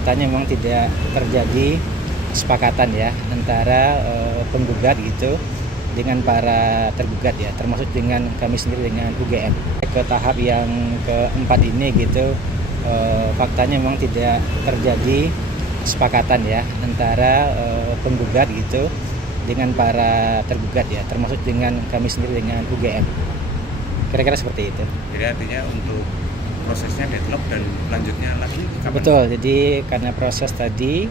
Tanya memang tidak terjadi kesepakatan ya antara penggugat gitu dengan para tergugat ya, termasuk dengan kami sendiri dengan UGM. Ke tahap yang keempat ini gitu, faktanya memang tidak terjadi kesepakatan ya antara penggugat gitu dengan para tergugat ya, termasuk dengan kami sendiri dengan UGM. Kira-kira seperti itu. Jadi artinya untuk prosesnya deadlock dan lanjutnya lagi kapan? Betul. Jadi karena proses tadi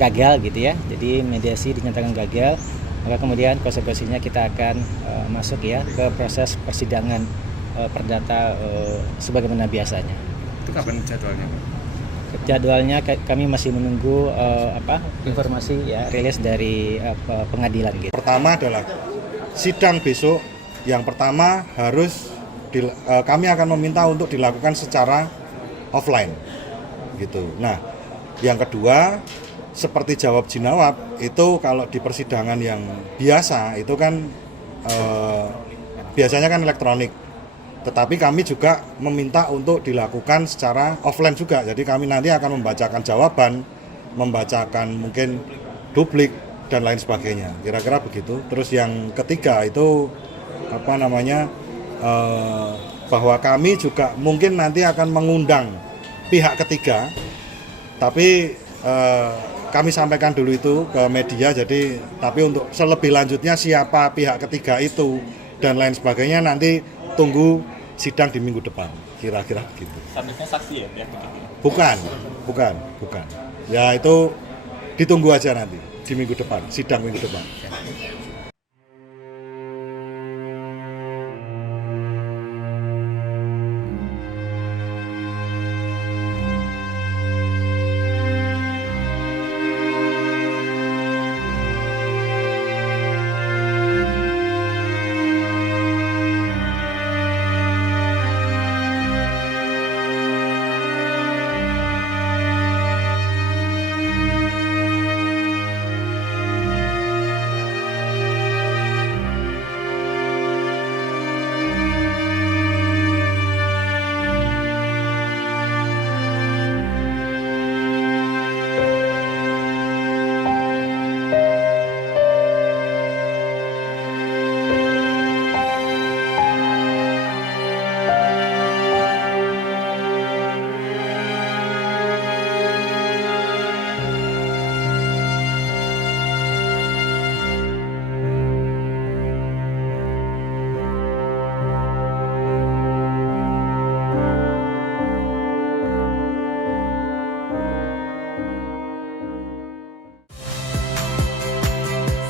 gagal gitu ya. Jadi mediasi dinyatakan gagal, maka kemudian konsekuensinya kita akan masuk ya ke proses persidangan perdata sebagaimana biasanya. Itu kapan jadwalnya, Pak? Jadwalnya kami masih menunggu informasi ya rilis dari pengadilan gitu. Pertama adalah sidang besok. Yang pertama harus kami akan meminta untuk dilakukan secara offline gitu. Nah, yang kedua seperti jawab jinawab itu kalau di persidangan yang biasa itu kan biasanya kan elektronik. Tetapi kami juga meminta untuk dilakukan secara offline juga. Jadi kami nanti akan membacakan jawaban, membacakan mungkin duplik dan lain sebagainya. Kira-kira begitu. Terus yang ketiga itu bahwa kami juga mungkin nanti akan mengundang pihak ketiga, tapi kami sampaikan dulu itu ke media. Jadi tapi untuk selebih lanjutnya siapa pihak ketiga itu dan lain sebagainya nanti tunggu sidang di minggu depan, kira-kira begitu. Statusnya saksi ya pihak ketiga? Bukan. Ya itu ditunggu aja nanti di minggu depan, sidang minggu depan.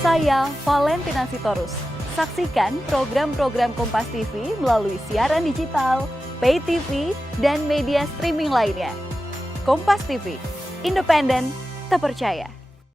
Saya Valentina Sitorus. Saksikan program-program Kompas TV melalui siaran digital, pay TV, dan media streaming lainnya. Kompas TV, independen, terpercaya.